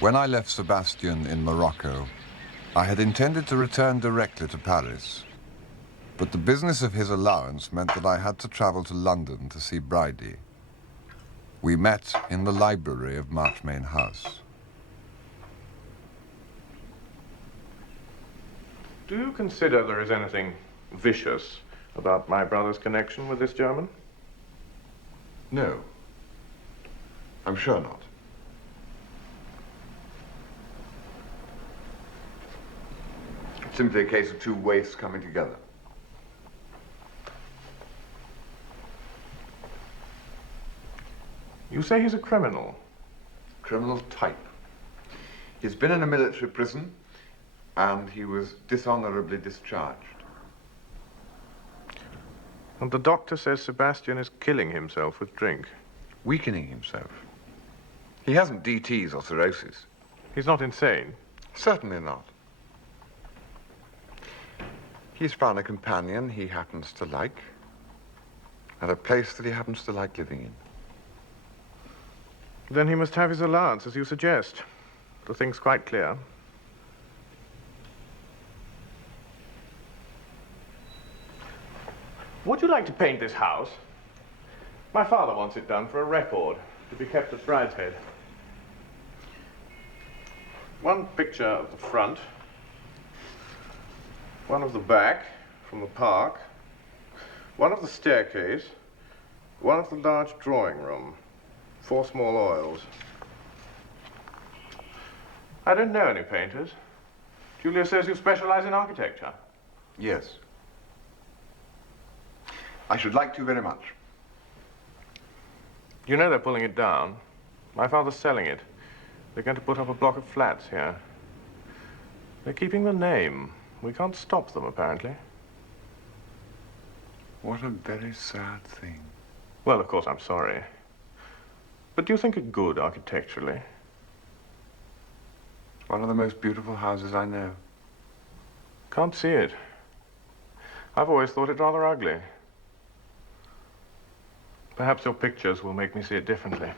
When I left Sebastian in Morocco, I had intended to return directly to Paris. But the business of his allowance meant that I had to travel to London to see Bridie. We met in the library of Marchmain House. Do you consider there is anything vicious about my brother's connection with this German? No, I'm sure not. It's simply a case of two wastes coming together. You say he's a criminal? Criminal type. He's been in a military prison, and he was dishonorably discharged. And the doctor says Sebastian is killing himself with drink. Weakening himself. He hasn't DTs or cirrhosis. He's not insane? Certainly not. He's found a companion he happens to like, and a place that he happens to like living in. Then he must have his allowance, as you suggest. The thing's quite clear. Would you like to paint this house? My father wants it done for a record, to be kept at Brideshead. One picture of the front, one of the back, from the park, one of the staircase, one of the large drawing room, 4 small oils. I don't know any painters. Julia says you specialize in architecture. Yes. I should like to very much. You know they're pulling it down. My father's selling it. They're going to put up a block of flats here. They're keeping the name. We can't stop them, apparently. What a very sad thing. Well, of course, I'm sorry. But do you think it good architecturally? One of the most beautiful houses I know. Can't see it. I've always thought it rather ugly. Perhaps your pictures will make me see it differently.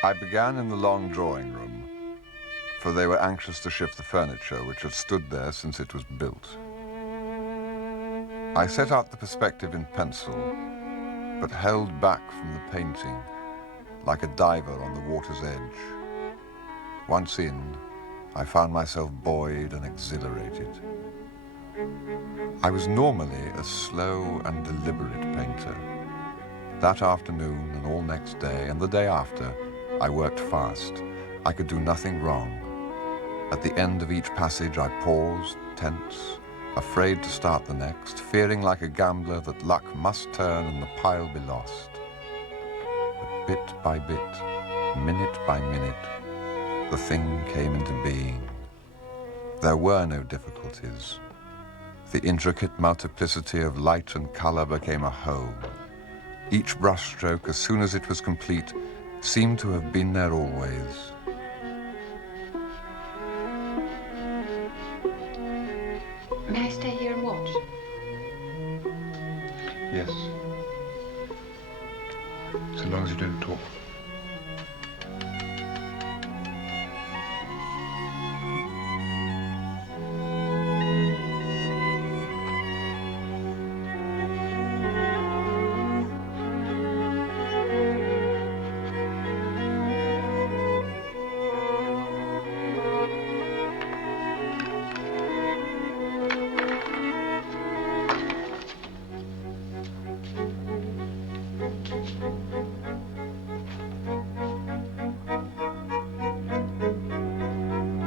I began in the long drawing room, for they were anxious to shift the furniture which had stood there since it was built. I set out the perspective in pencil, but held back from the painting, like a diver on the water's edge. Once in, I found myself buoyed and exhilarated. I was normally a slow and deliberate painter. That afternoon and all next day and the day after, I worked fast. I could do nothing wrong. At the end of each passage, I paused, tense, afraid to start the next, fearing like a gambler that luck must turn and the pile be lost. But bit by bit, minute by minute, the thing came into being. There were no difficulties. The intricate multiplicity of light and color became a whole. Each brushstroke, as soon as it was complete, seemed to have been there always. May I stay here and watch? Yes. So long as you don't talk.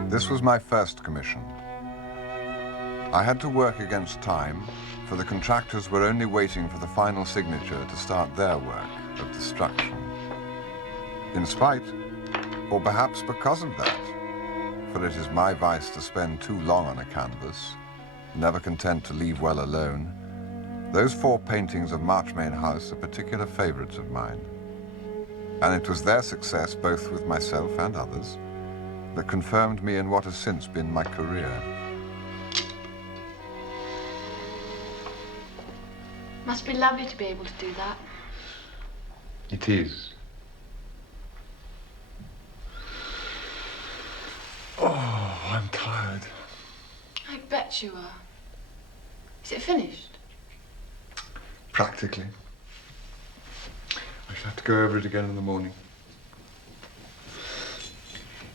This was my first commission. I had to work against time, for the contractors were only waiting for the final signature to start their work of destruction. In spite, or perhaps because of that, for it is my vice to spend too long on a canvas, never content to leave well alone, those 4 paintings of Marchmain House are particular favorites of mine. And it was their success, both with myself and others, that confirmed me in what has since been my career. Must be lovely to be able to do that. It is. Oh, I'm tired. I bet you are. Is it finished? Practically. I shall have to go over it again in the morning.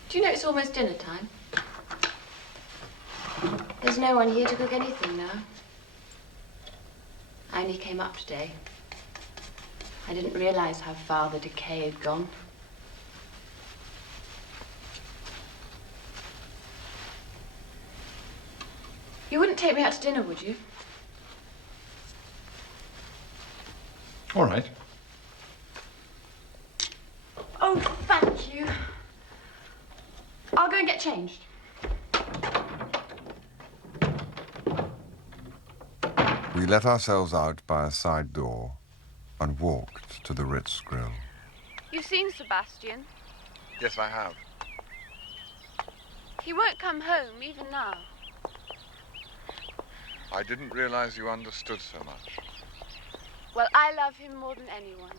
Do you know it's almost dinner time? There's no one here to cook anything now. I only came up today. I didn't realize how far the decay had gone. You wouldn't take me out to dinner, would you? All right. Oh, thank you. I'll go and get changed. We let ourselves out by a side door and walked to the Ritz Grill. You've seen Sebastian? Yes, I have. He won't come home, even now. I didn't realize you understood so much. Well, I love him more than anyone.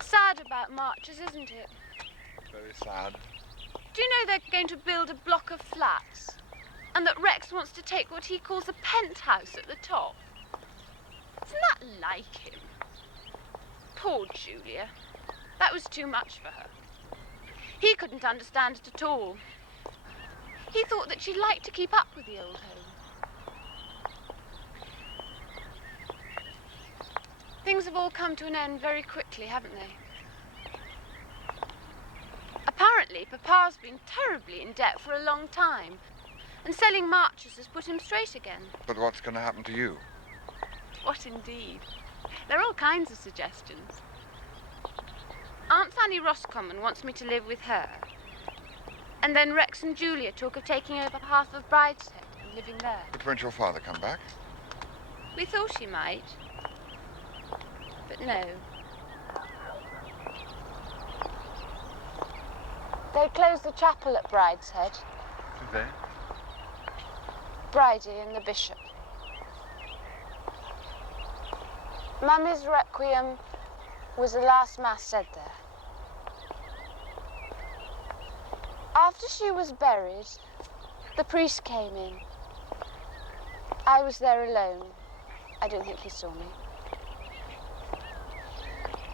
Sad about Marches, isn't it? Very sad. Do you know they're going to build a block of flats? And that Rex wants to take what he calls a penthouse at the top? Isn't that like him? Poor Julia. That was too much for her. He couldn't understand it at all. He thought that she'd like to keep up with the old home. Things have all come to an end very quickly, haven't they? Apparently, Papa's been terribly in debt for a long time, and selling Marches has put him straight again. But what's going to happen to you? What indeed? There are all kinds of suggestions. Aunt Fanny Roscommon wants me to live with her. And then Rex and Julia talk of taking over half of Brideshead and living there. But won't your father come back? We thought he might. But no. They closed the chapel at Brideshead. Did they? Bridie and the bishop. Mummy's requiem was the last mass said there. After she was buried, the priest came in. I was there alone. I don't think he saw me.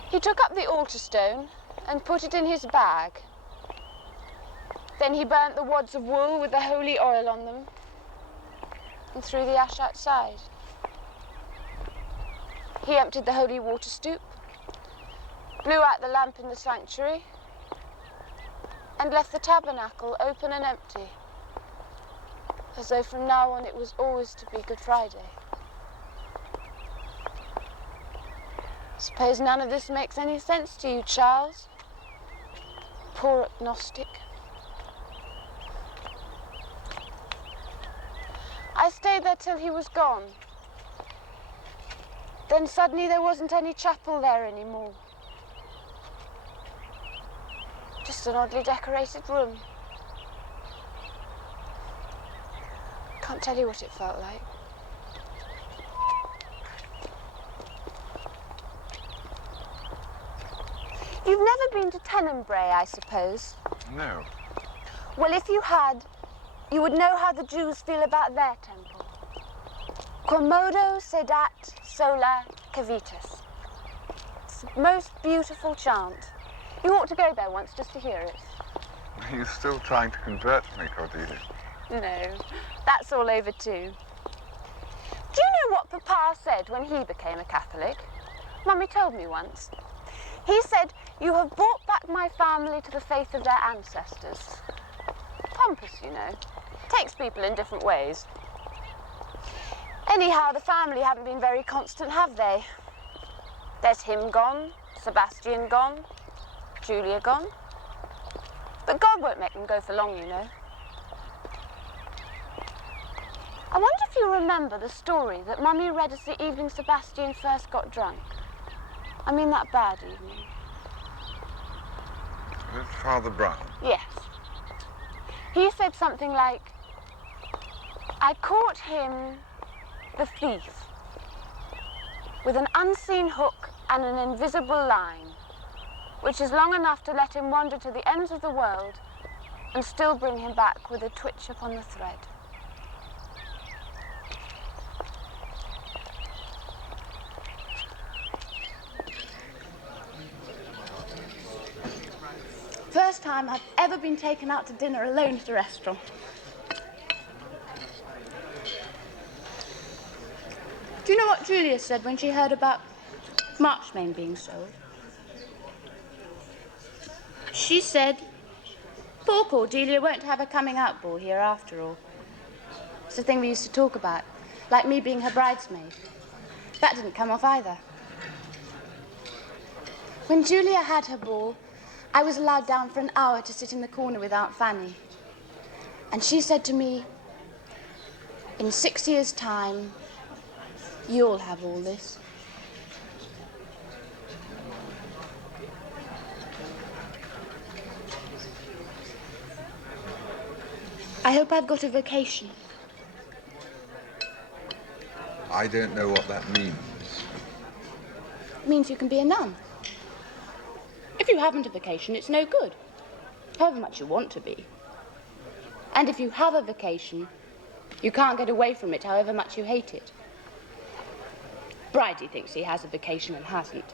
He took up the altar stone and put it in his bag. Then he burnt the wads of wool with the holy oil on them and threw the ash outside. He emptied the holy water stoup, blew out the lamp in the sanctuary, and left the tabernacle open and empty, as though from now on it was always to be Good Friday. Suppose none of this makes any sense to you, Charles? Poor agnostic. I stayed there till he was gone. Then suddenly there wasn't any chapel there anymore. Just an oddly decorated room. Can't tell you what it felt like. You've never been to Tenenbrae, I suppose? No. Well, if you had, you would know how the Jews feel about their temple. Quomodo sedat sola cavitas. It's the most beautiful chant. You ought to go there once just to hear it. Are you still trying to convert me, Cordelia? No, that's all over too. Do you know what Papa said when he became a Catholic? Mummy told me once. He said, "You have brought back my family to the faith of their ancestors." Pompous, you know. Takes people in different ways. Anyhow, the family haven't been very constant, have they? There's him gone, Sebastian gone, Julia gone. But God won't make them go for long, you know. I wonder if you remember the story that Mummy read us the evening Sebastian first got drunk. I mean that bad evening. With Father Brown? Yes. He said something like, I caught him, the thief, with an unseen hook and an invisible line, which is long enough to let him wander to the ends of the world and still bring him back with a twitch upon the thread. First time I've ever been taken out to dinner alone at a restaurant. Do you know what Julia said when she heard about Marchmain being sold? She said, poor Cordelia won't have a coming out ball here after all. It's the thing we used to talk about, like me being her bridesmaid. That didn't come off either. When Julia had her ball, I was allowed down for an hour to sit in the corner with Aunt Fanny. And she said to me, in 6 years' time, you'll have all this. I hope I've got a vocation. I don't know what that means. It means you can be a nun. If you haven't a vocation, it's no good, however much you want to be. And if you have a vocation, you can't get away from it, however much you hate it. Bridie thinks he has a vocation and hasn't.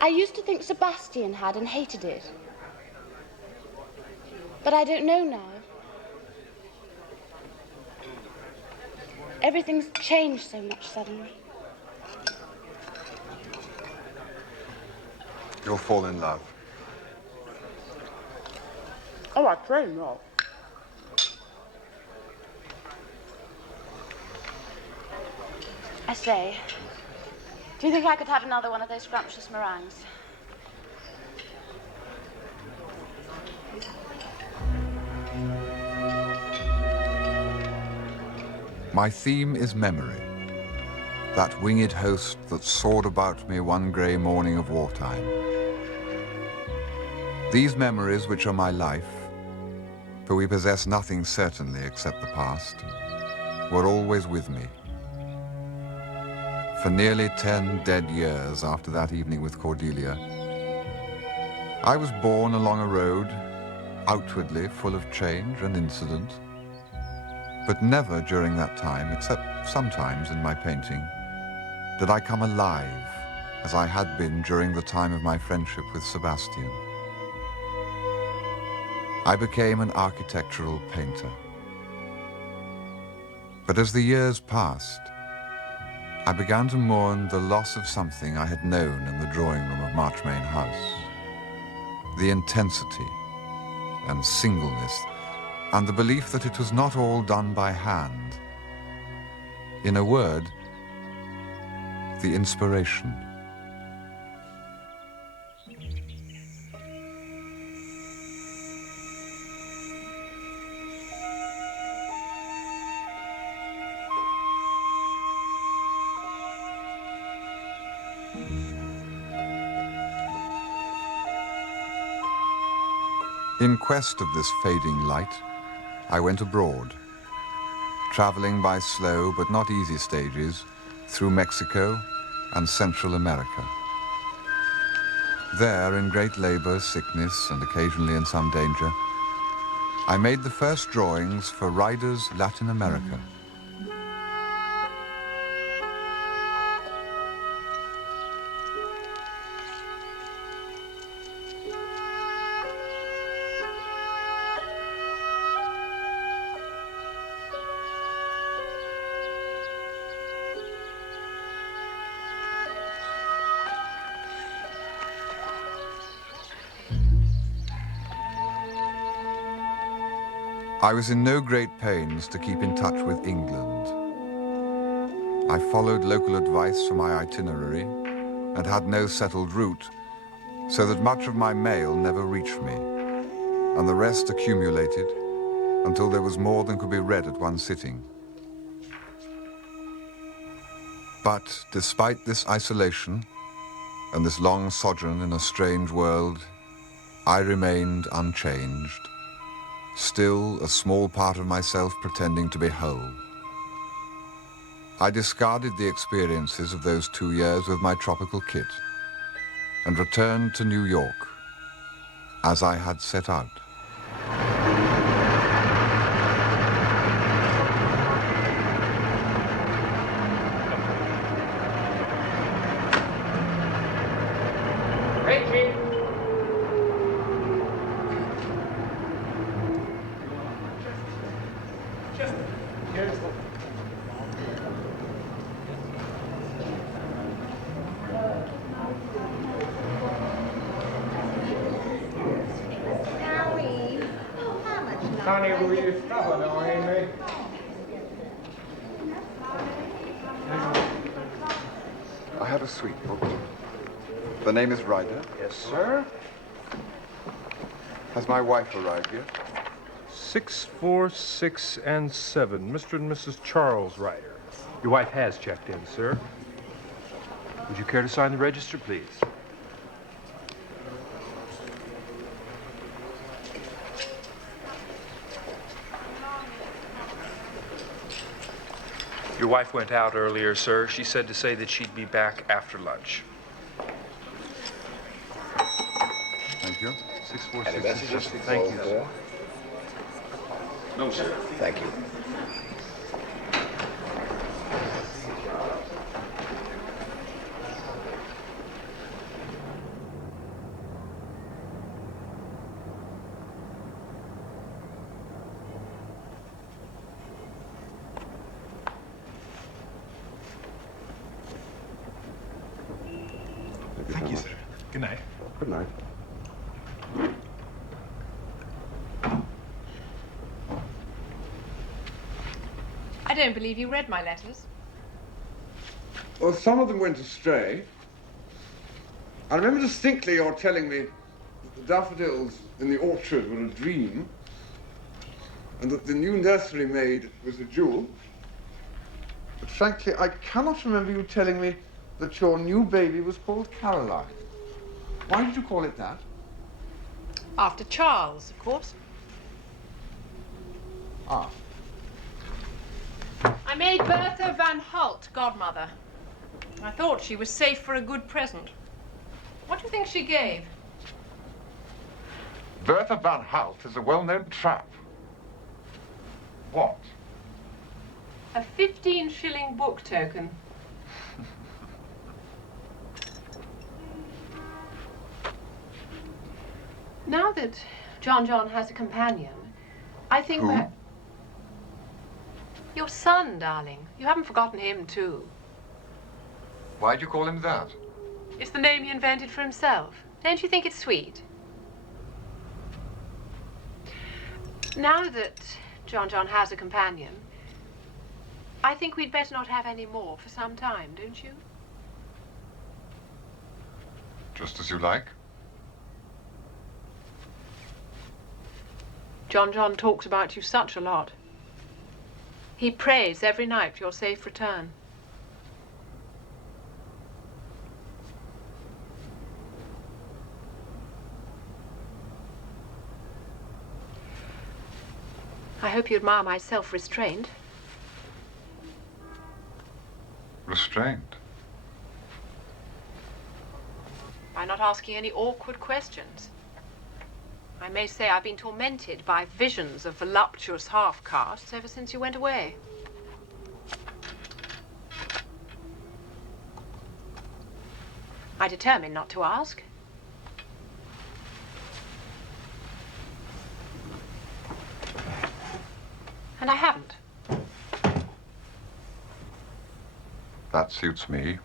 I used to think Sebastian had and hated it. But I don't know now. Everything's changed so much suddenly. You'll fall in love. Oh, I pray not. I say, do you think I could have another one of those scrumptious meringues? My theme is memory, that winged host that soared about me one grey morning of wartime. These memories, which are my life, for we possess nothing certainly except the past, were always with me. For nearly 10 dead years after that evening with Cordelia, I was borne along a road, outwardly full of change and incident, but never during that time, except sometimes in my painting, did I come alive as I had been during the time of my friendship with Sebastian. I became an architectural painter. But as the years passed, I began to mourn the loss of something I had known in the drawing room of Marchmain House. The intensity and singleness and the belief that it was not all done by hand. In a word, the inspiration. In quest of this fading light, I went abroad, traveling by slow but not easy stages through Mexico and Central America. There, in great labor, sickness, and occasionally in some danger, I made the first drawings for Riders Latin America. I was in no great pains to keep in touch with England. I followed local advice for my itinerary and had no settled route, so that much of my mail never reached me, and the rest accumulated until there was more than could be read at one sitting. But despite this isolation, and this long sojourn in a strange world, I remained unchanged, still a small part of myself pretending to be whole. I discarded the experiences of those 2 years with my tropical kit and returned to New York as I had set out. Honey, will you stop annoying me? I have a suite booked. The name is Ryder. Yes, sir. Has my wife arrived yet? 6, 4, 6, and 7. Mr. and Mrs. Charles Ryder. Your wife has checked in, sir. Would you care to sign the register, please? Your wife went out earlier, sir. She said to say that she'd be back after lunch. Thank you. 6, 4, 6, and 7. Thank you, sir. No, sir. Thank you. Thank you, sir. Good night. Good night. I don't believe you read my letters. Well, some of them went astray. I remember distinctly your telling me that the daffodils in the orchard were a dream, and that the new nursery maid was a jewel. But frankly, I cannot remember you telling me that your new baby was called Caroline. Why did you call it that? After Charles, of course. Ah. I made Bertha Van Holt godmother. I thought she was safe for a good present. What do you think she gave? Bertha Van Holt is a well-known trap. What? A 15-shilling book token. Now that John has a companion, I think Who? that... Your son, darling. You haven't forgotten him, too. Why'd you call him that? It's the name he invented for himself. Don't you think it's sweet? Now that John has a companion, I think we'd better not have any more for some time, don't you? Just as you like. John talks about you such a lot. He prays every night for your safe return. I hope you admire my self-restraint. Restraint. By not asking any awkward questions. I may say I've been tormented by visions of voluptuous half-castes ever since you went away. I determined not to ask. And I haven't. That suits me.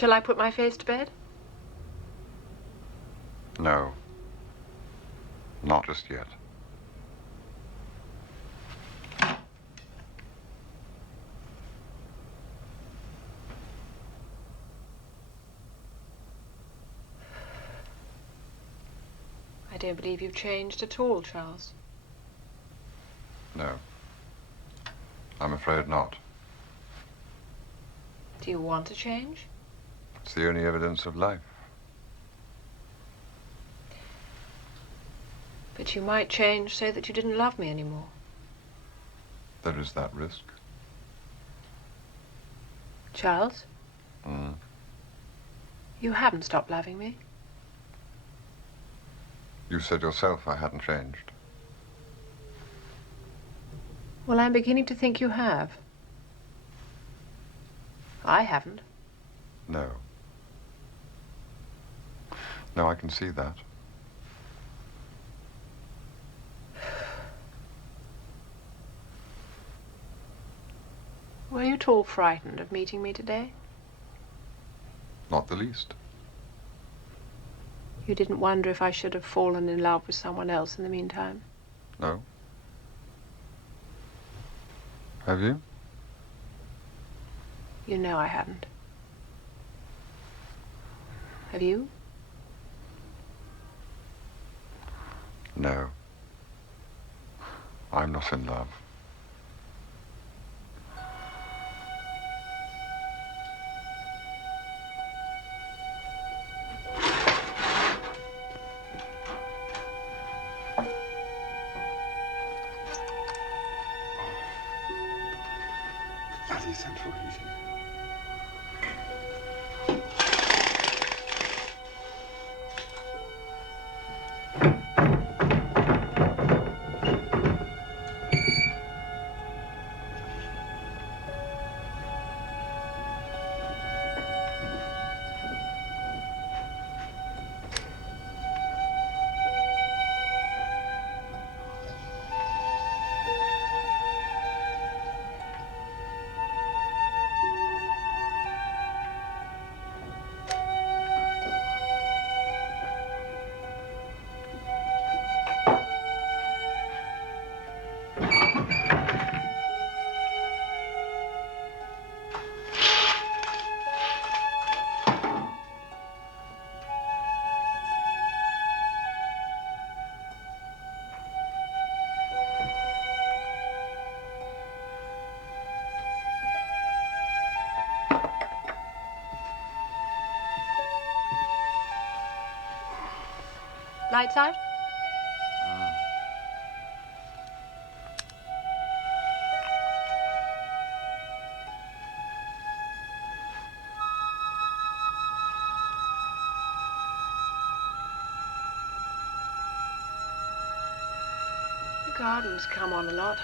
Shall I put my face to bed? No. Not just yet. I don't believe you've changed at all, Charles. No. I'm afraid not. Do you want to change? It's the only evidence of life. But you might change so that you didn't love me anymore. There is that risk. Charles? Mm. You haven't stopped loving me. You said yourself I hadn't changed. Well, I'm beginning to think you have. I haven't. No. No, I can see that. Were you at all frightened of meeting me today? Not the least. You didn't wonder if I should have fallen in love with someone else in the meantime? No? Have you? You know I haven't. Have you? No. I'm not in love. Bloody central heating. Lights out? The garden's come on a lot.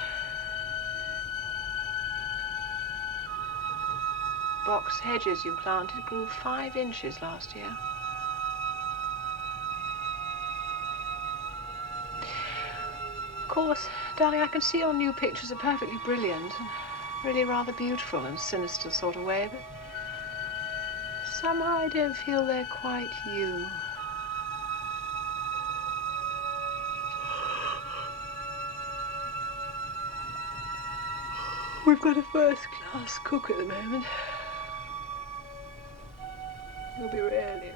Box hedges you planted grew 5 inches last year. Of course, darling, I can see your new pictures are perfectly brilliant and really rather beautiful in a sinister sort of way, but somehow I don't feel they're quite you. We've got a first-class cook at the moment. You'll be really impressed.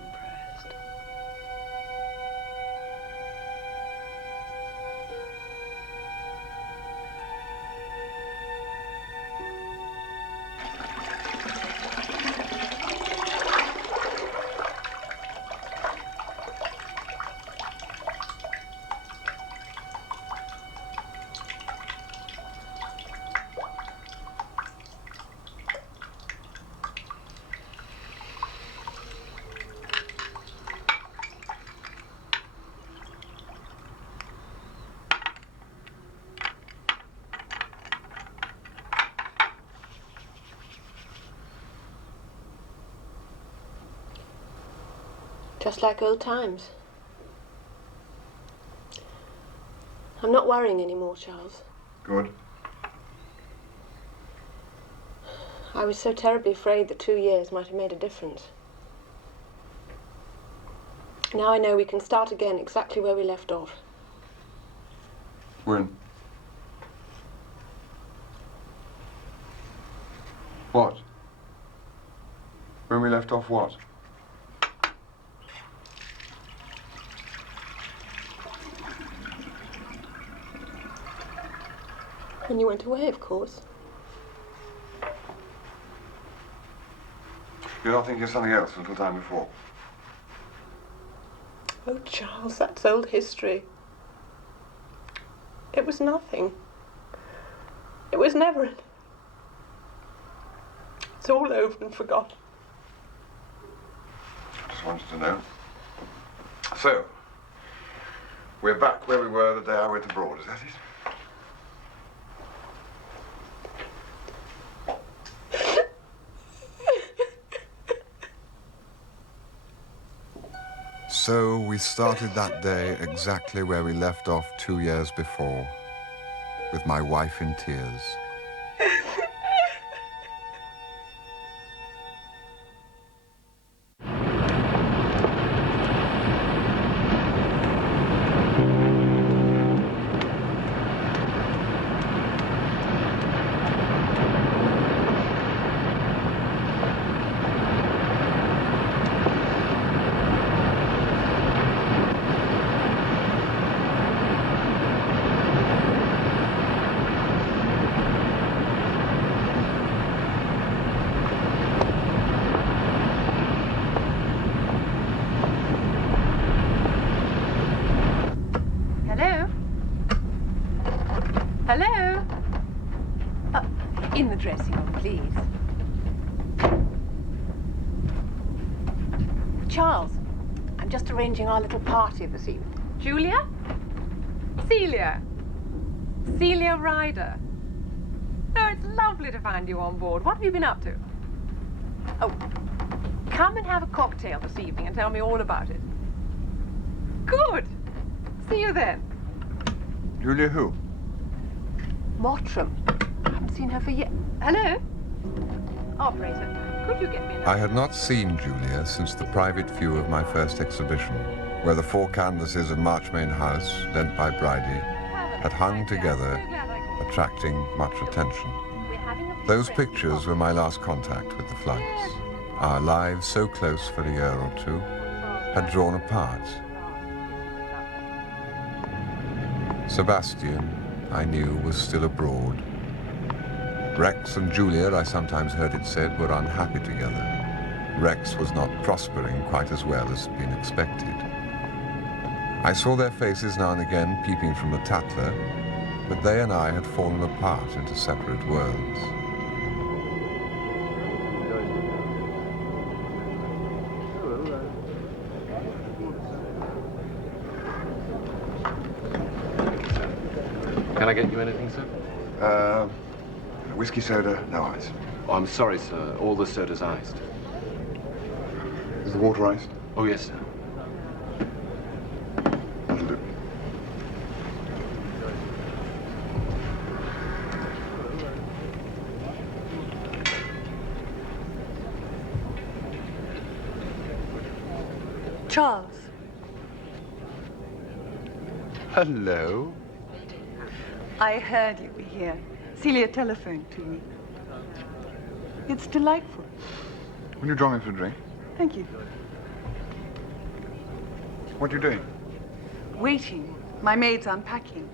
Just like old times. I'm not worrying anymore, Charles. Good. I was so terribly afraid that 2 years might have made a difference. Now I know we can start again exactly where we left off. When? What? When we left off what? When you went away, of course. You're not thinking of something else a little time before? Oh, Charles, that's old history. It was nothing. It was never... It's all over and forgotten. I just wanted to know. So, we're back where we were the day I went abroad, is that it? So we started that day exactly where we left off 2 years before, with my wife in tears. Hello? In the dressing room, please. Charles, I'm just arranging our little party this evening. Julia? Celia? Celia Ryder? Oh, it's lovely to find you on board. What have you been up to? Oh, come and have a cocktail this evening and tell me all about it. Good. See you then. Julia who? Mottram. I haven't seen her for years. Hello? Operator, could you get me another? I had not seen Julia since the private view of my first exhibition, where the 4 canvases of Marchmain House, lent by Bridie, had hung together, attracting much attention. Those pictures were my last contact with the flights. Our lives, so close for a year or two, had drawn apart. Sebastian, I knew, was still abroad. Rex and Julia, I sometimes heard it said, were unhappy together. Rex was not prospering quite as well as had been expected. I saw their faces now and again peeping from the Tatler, but they and I had fallen apart into separate worlds. Can I get you anything, sir? Whiskey soda, no ice. Oh, I'm sorry, sir. All the soda's iced. Is the water iced? Oh, yes, sir. That'll do. Charles. Hello. I heard you were here. Celia telephoned to me. It's delightful. Will you join me for a drink? Thank you. What are you doing? Waiting. My maid's unpacking.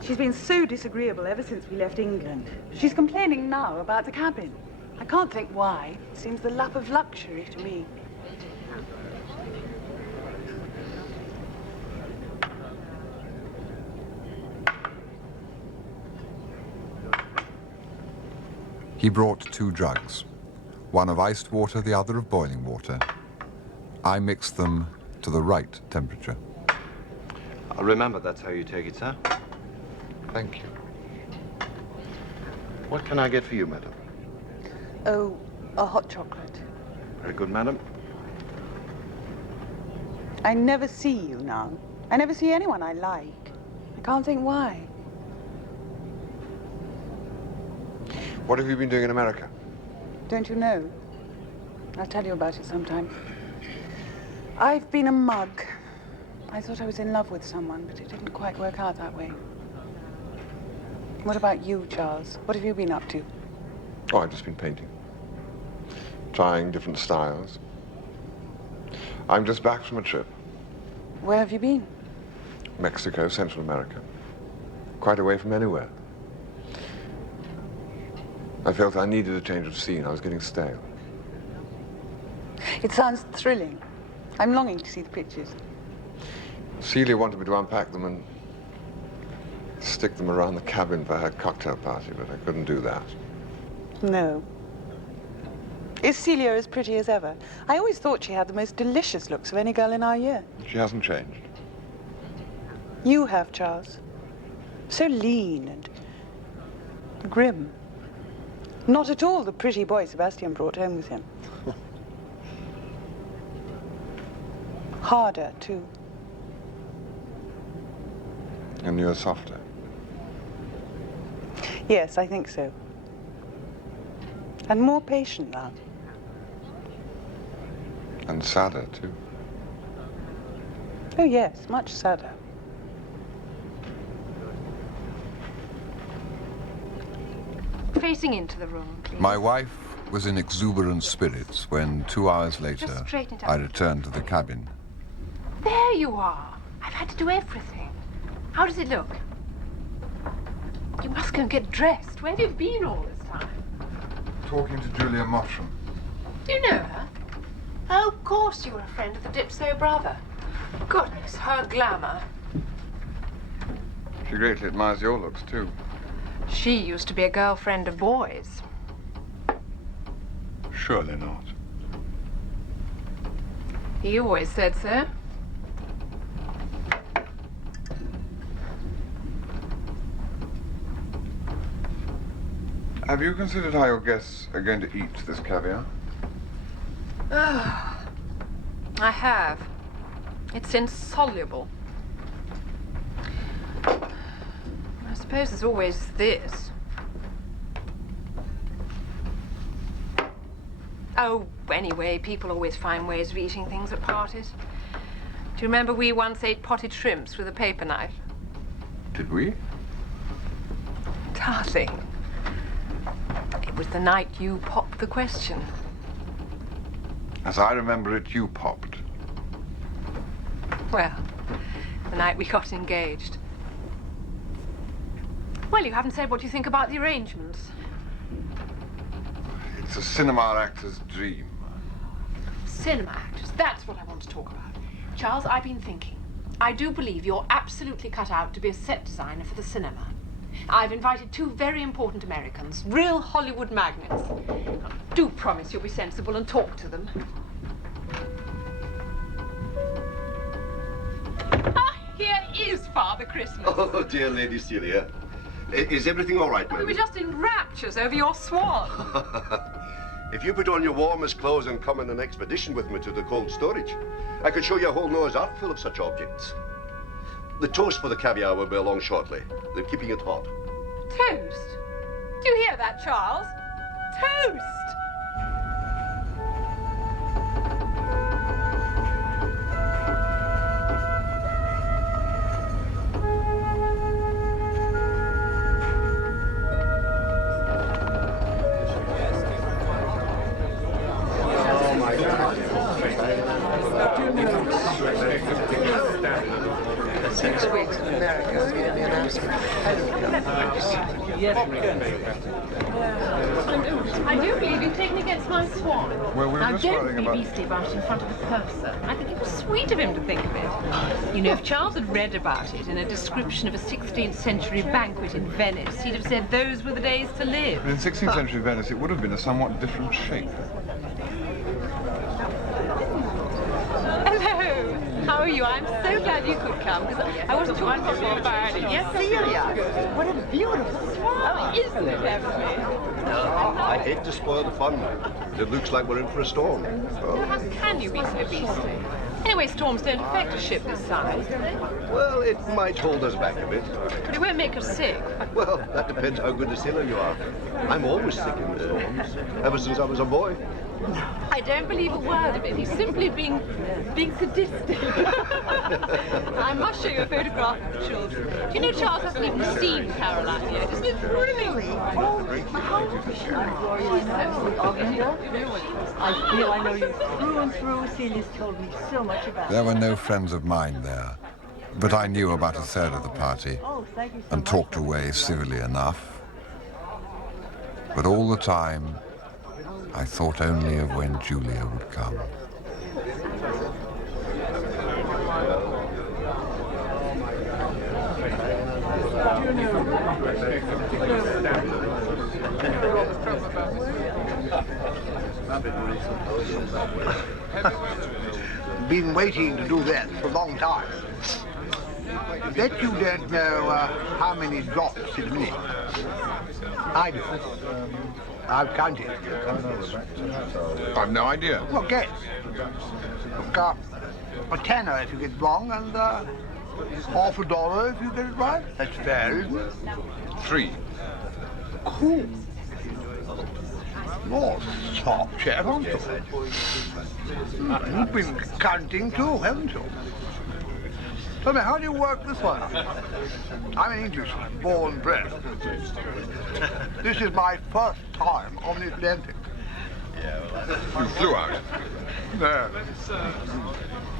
She's been so disagreeable ever since we left England. She's complaining now about the cabin. I can't think why. It seems the lap of luxury to me. He brought 2 drugs, one of iced water, the other of boiling water. I mixed them to the right temperature. Remember, that's how you take it, sir. Thank you. What can I get for you, madam? Oh, a hot chocolate. Very good, madam. I never see you now. I never see anyone I like. I can't think why. What have you been doing in America? Don't you know? I'll tell you about it sometime. I've been a mug. I thought I was in love with someone, but it didn't quite work out that way. What about you, Charles? What have you been up to? Oh, I've just been painting. Trying different styles. I'm just back from a trip. Where have you been? Mexico, Central America. Quite away from anywhere. I felt I needed a change of scene. I was getting stale. It sounds thrilling. I'm longing to see the pictures. Celia wanted me to unpack them and stick them around the cabin for her cocktail party, but I couldn't do that. No. Is Celia as pretty as ever? I always thought she had the most delicious looks of any girl in our year. She hasn't changed. You have, Charles. So lean and grim. Not at all the pretty boy Sebastian brought home with him. Harder, too. And you're softer. Yes, I think so. And more patient now. And sadder, too. Oh, yes, much sadder. Facing into the room, please. My wife was in exuberant spirits when 2 hours later Just straighten it out. I returned to the cabin. There you are. I've had to do everything. How does it look? You must go and get dressed. Where have you been all this time? Talking to Julia Mottram. Do you know her? Oh, of course you were a friend of the Dipso brother. Goodness, her glamour. She greatly admires your looks, too. She used to be a girlfriend of boys. Surely not. He always said so. Have you considered how your guests are going to eat this caviar? I have. It's insoluble. I suppose there's always this. Oh, anyway, people always find ways of eating things at parties. Do you remember we once ate potted shrimps with a paper knife? Did we? Darling, it was the night you popped the question. As I remember it, you popped. Well, the night we got engaged. Well, you haven't said what you think about the arrangements. It's a cinema actor's dream. Cinema actors, that's what I want to talk about. Charles, I've been thinking. I do believe you're absolutely cut out to be a set designer for the cinema. I've invited 2 very important Americans, real Hollywood magnets. Now, do promise you'll be sensible and talk to them. Ah, here is Father Christmas. Oh, dear Lady Celia. Is everything all right, We ma'am? were just in raptures over your swan. If you put on your warmest clothes and come on an expedition with me to the cold storage, I could show you a whole Noah's Ark full of such objects. The toast for the caviar will be along shortly. They're keeping it hot. Toast? Do you hear that, Charles? Toast! I do believe you've taken against my swan. Well, we were now, just don't worrying be about... beastly about it in front of the purser. I think it was sweet of him to think of it. You know, if Charles had read about it in a description of a 16th century banquet in Venice, he'd have said those were the days to live. But in 16th century Venice, it would have been a somewhat different shape. Hello. How are you? I'm so glad you could come, because I was talking before about it. Yes, Celia, what a beautiful swan. Oh, isn't it lovely? I hate to spoil the fun. It looks like we're in for a storm. Oh, how can you be so beastly? Anyway, storms don't affect a ship this size. Well, it might hold us back a bit. But it won't make us sick. Well, that depends how good a sailor you are. I'm always sick in the storms, ever since I was a boy. I don't believe a word of it. He's simply being sadistic. I must show you a photograph of the children. Do you know Charles hasn't even seen Caroline yet? Isn't it brilliant? I feel I know you through and through. Celia's told me so much about There were no friends of mine there, but I knew about a third of the party and talked away civilly enough. But all the time, I thought only of when Julia would come. Been waiting to do that for a long time. Bet you don't know how many drops in a minute. I do. I've counted. I've no idea. Well, guess. Look, a tenner if you get it wrong, and half a dollar if you get it right. That's fair, isn't it? 3. Cool. You're sharp chap, aren't you? You've been counting too, haven't you? Tell me, how do you work this one out? I'm an Englishman, born and bred. This is my first time on the Atlantic. You flew out? No.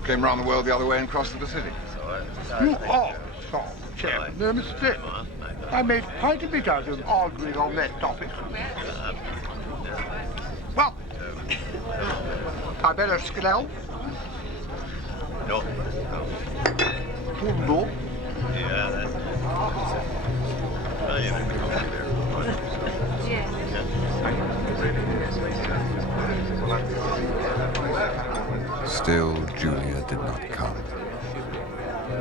Came round the world the other way and crossed the Pacific. You are a sharp chap, no mistake. I made quite a bit out of arguing on that topic. Well, I better skedaddle. No. No. Yeah, that's... Well, you know. Still, Julia did not come.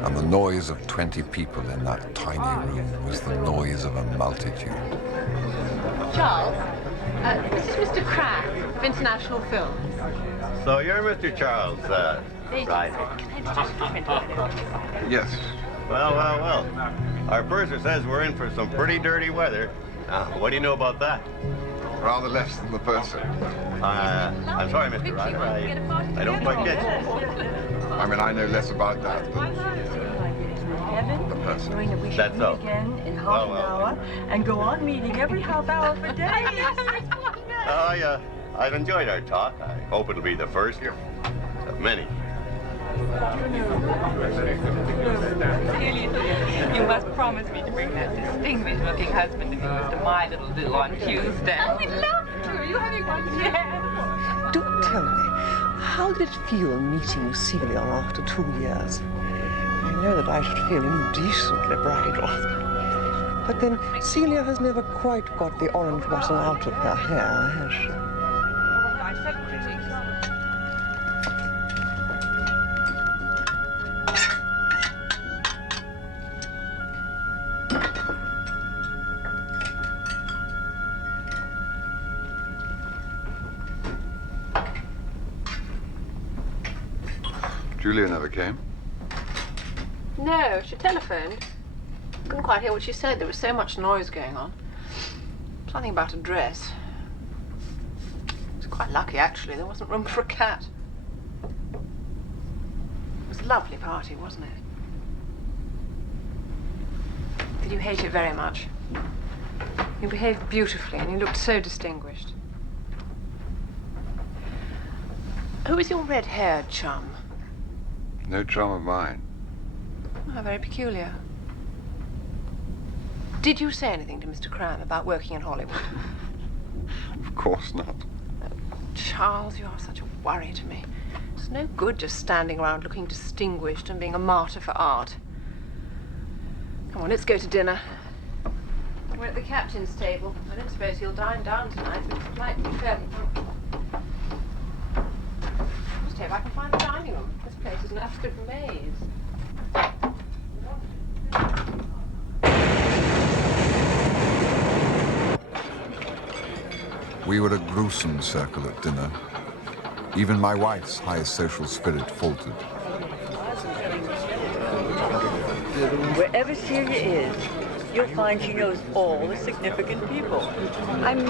And the noise of 20 people in that tiny room was the noise of a multitude. Charles, this is Mr. Crane of International Films. So you're Mr. Charles, right? Yes. Well. Our purser says we're in for some pretty dirty weather. What do you know about that? Rather less than the purser. I'm sorry, Mr. Ryder. I don't quite get you. I mean, I know less about that than the purser. knowing that we should That's meet so. again in half an hour and go on meeting every half hour for days. I've enjoyed our talk. I hope it'll be the first of many. You must promise me to bring that distinguished-looking husband of yours to my little do on Tuesday. Oh, we'd love to. Are you having one? Yes. Do tell me, how did it feel meeting Celia after 2 years? I know that I should feel indecently bridal. But then Celia has never quite got the orange button out of her hair, has she? Julia never came. No, she telephoned. Couldn't quite hear what she said. There was so much noise going on. Something about a dress. It was quite lucky, actually. There wasn't room for a cat. It was a lovely party, wasn't it? Did you hate it very much? You behaved beautifully and you looked so distinguished. Who was your red-haired chum? No chum of mine. Oh, very peculiar. Did you say anything to Mr. Cram about working in Hollywood? Of course not. Charles, you are such a worry to me. It's no good just standing around looking distinguished and being a martyr for art. Come on, let's go to dinner. We're at the captain's table. I don't suppose he'll dine down tonight, but it's like to be fairly punctual. Just hope I can find the dining room. This place is an absolute maze. We were a gruesome circle at dinner. Even my wife's high social spirit faltered. Wherever Celia is, you'll find she knows all the significant people. I'm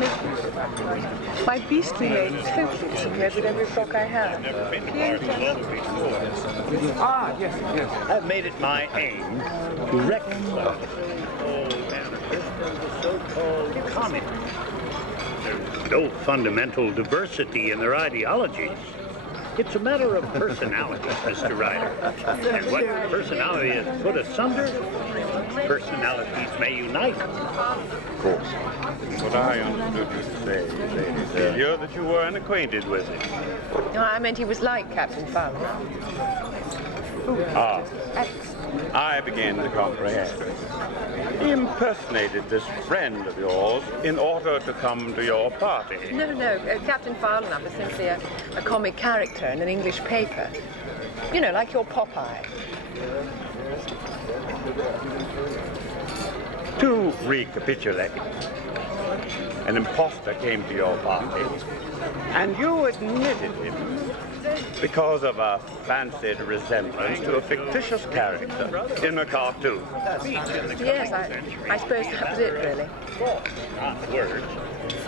my beastly maid totally disappeared with every frock I have. Ah, yes, yes. I've made it my aim to reconcile the so-called communists. There's no fundamental diversity in their ideologies. It's a matter of personality, Mr. Ryder. And what personality is put asunder, personalities may unite. Of course. What I understood you to say, Lady Celia, that you were unacquainted with it. No, I meant he was like Captain Fowler. Ah, I begin to comprehend. He impersonated this friend of yours in order to come to your party. No, Captain Fowler is simply a comic character in an English paper. You know, like your Popeye. To recapitulate, an imposter came to your party, and you admitted him because of a fancied resemblance to a fictitious character in a cartoon. Yes, I suppose that was it, really. Not words.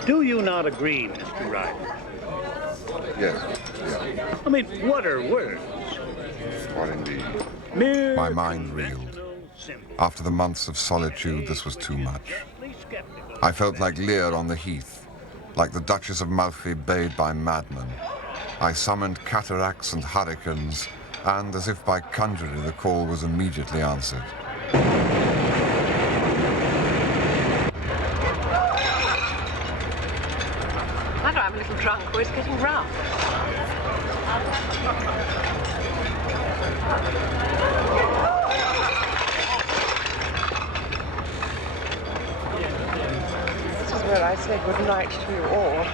Do you not agree, Mr. Ryder? Yes. I mean, what are words? What indeed? Mere My mind reeled. After the months of solitude, this was too much. I felt like Lear on the heath, like the Duchess of Malfi bayed by madmen. I summoned cataracts and hurricanes, and as if by conjury, the call was immediately answered. Either I'm a little drunk or it's getting rough. This is where I say good night to you all.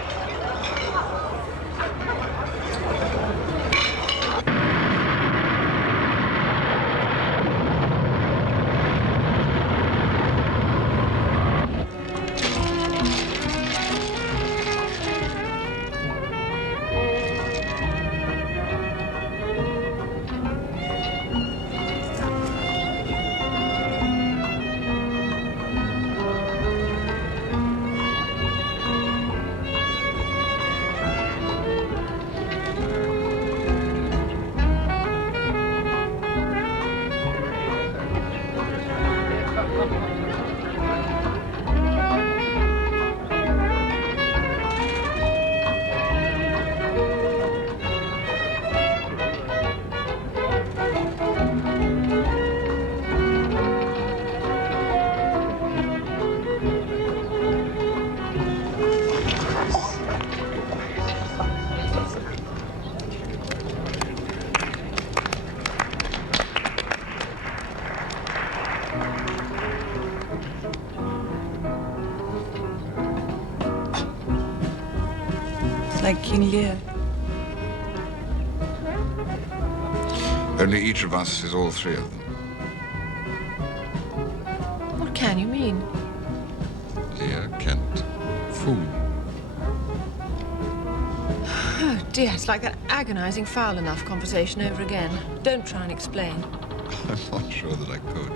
Like King Lear. Only each of us is all three of them. What can you mean? Lear, Kent, Fool. Oh dear, it's like that agonizing foul enough conversation over again. Don't try and explain. I'm not sure that I could.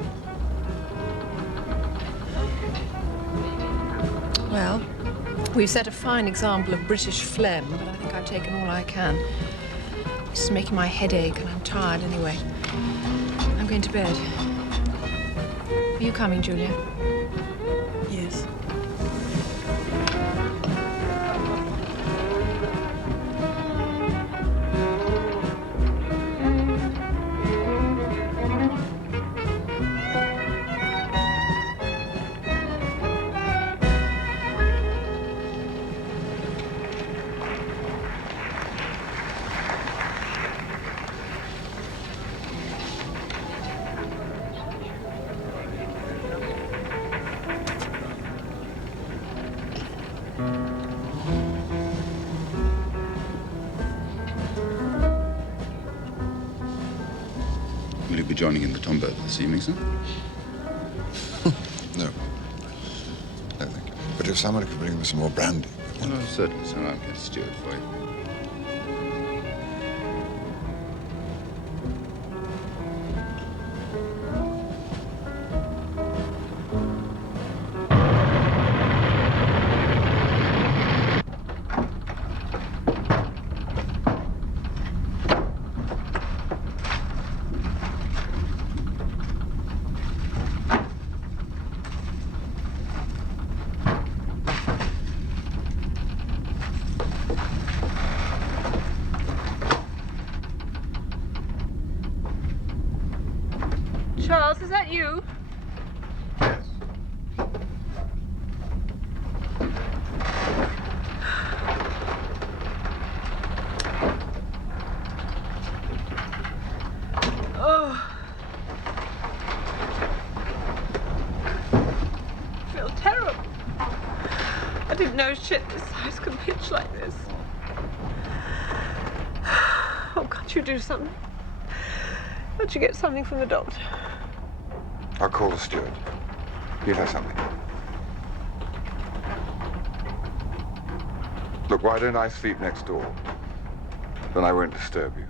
Well, we've set a fine example of British phlegm, but I think I've taken all I can. This is making my head ache, and I'm tired anyway. I'm going to bed. Are you coming, Julia? Yes. Will you be joining in the tombola this evening, sir? No. No, thank you. But if somebody could bring me some more brandy. Oh, certainly, sir. I'll get a steward for you. that you? Yes. Oh. I feel terrible. I didn't know shit this size could pitch like this. Oh, can't you do something? Can't you get something from the doctor? I'll call the steward. He'll have something. Look, why don't I sleep next door? Then I won't disturb you.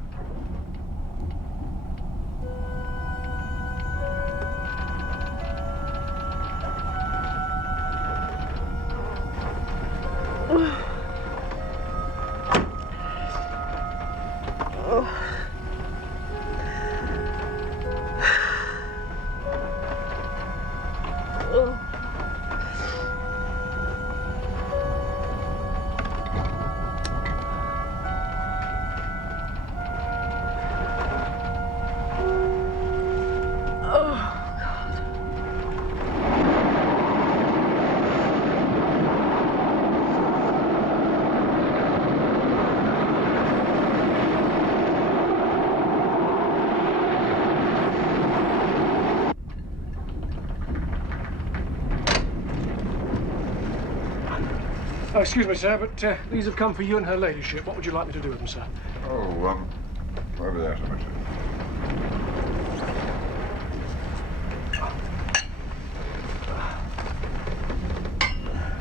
Oh, excuse me, sir, but these have come for you and her ladyship. What would you like me to do with them, sir? Oh, over there, sir.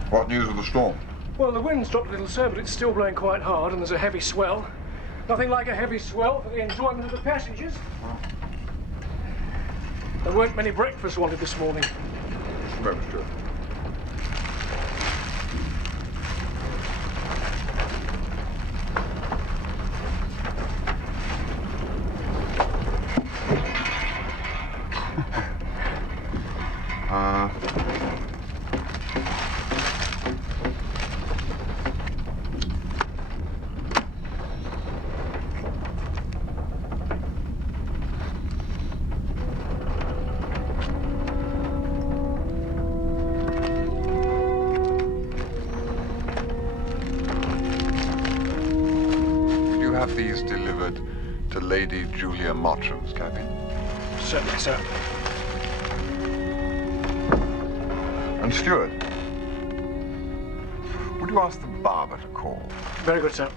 What news of the storm? Well, the wind's dropped a little, sir, but it's still blowing quite hard, and there's a heavy swell. Nothing like a heavy swell for the enjoyment of the passengers. There weren't many breakfasts wanted this morning. Just a moment, Stuart. Have these delivered to Lady Julia Mottram's cabin? Certainly, sir. And Stuart, would you ask the barber to call? Very good, sir.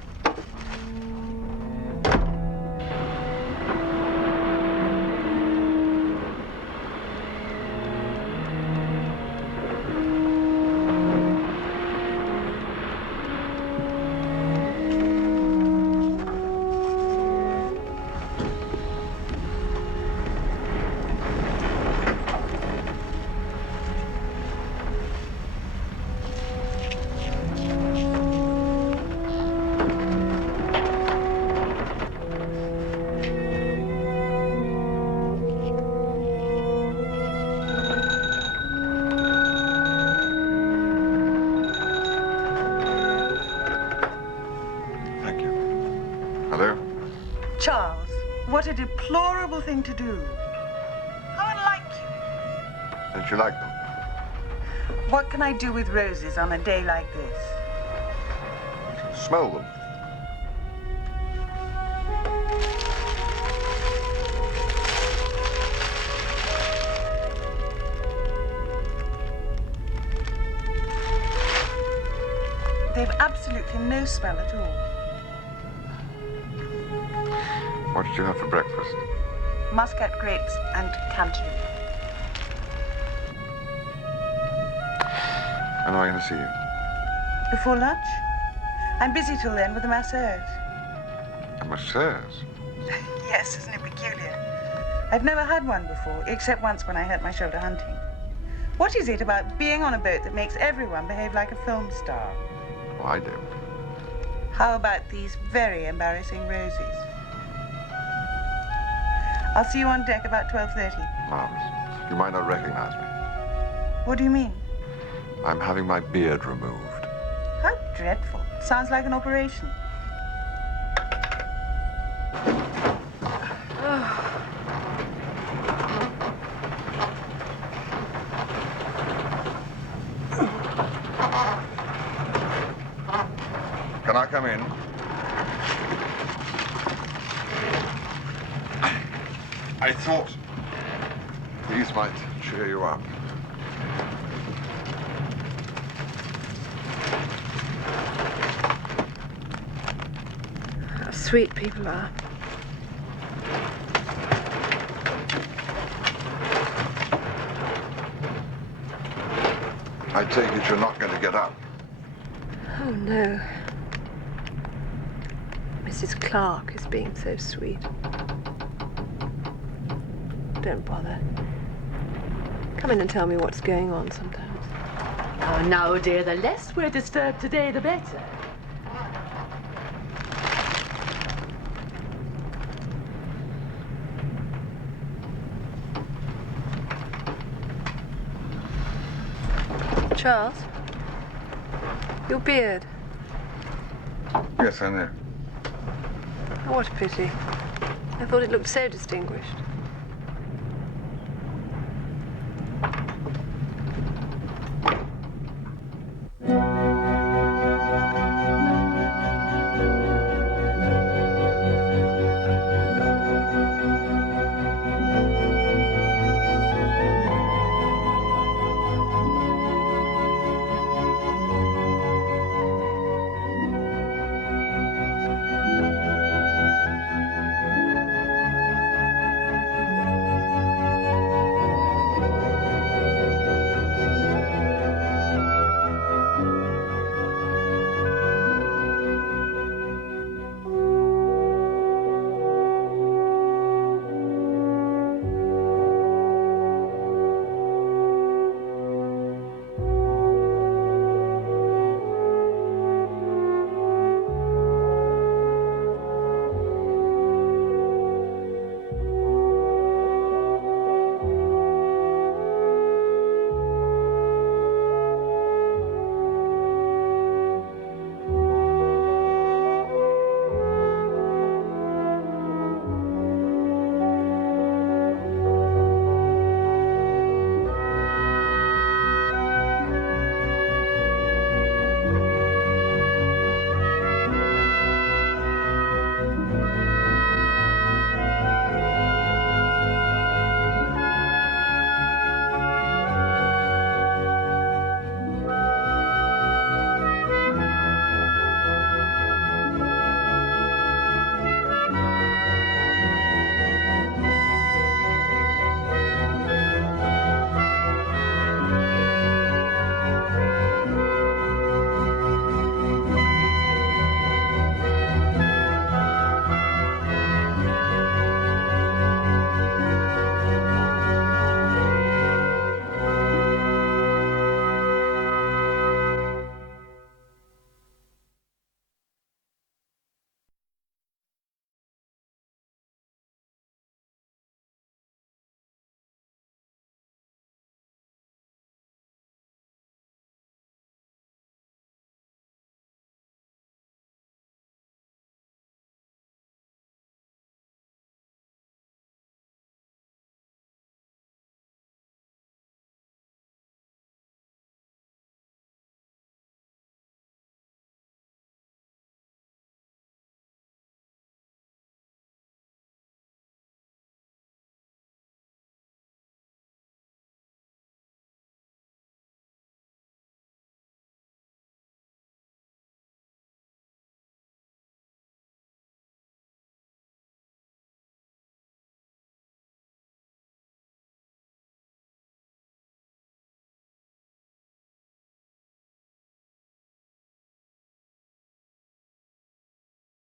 Charles, what a deplorable thing to do. How unlike you. Don't you like them? What can I do with roses on a day like this? Smell them. They've absolutely no smell at all. What did you have for breakfast? Muscat grapes and tangerine. When am I going to see you? Before lunch? I'm busy till then with a massage. A massage? Yes, isn't it peculiar? I've never had one before, except once when I hurt my shoulder hunting. What is it about being on a boat that makes everyone behave like a film star? Well, I don't. How about these very embarrassing roses? I'll see you on deck about 12:30. Marvelous. You might not recognize me. What do you mean? I'm having my beard removed. How dreadful. Sounds like an operation. Can I come in? I thought these might cheer you up. How sweet people are. I take it you're not going to get up. Oh, no. Mrs. Clark is being so sweet. Don't bother. Come in and tell me what's going on sometimes. Oh, no, dear, the less we're disturbed today, the better. Charles? Your beard. Yes, I know. Oh, what a pity. I thought it looked so distinguished.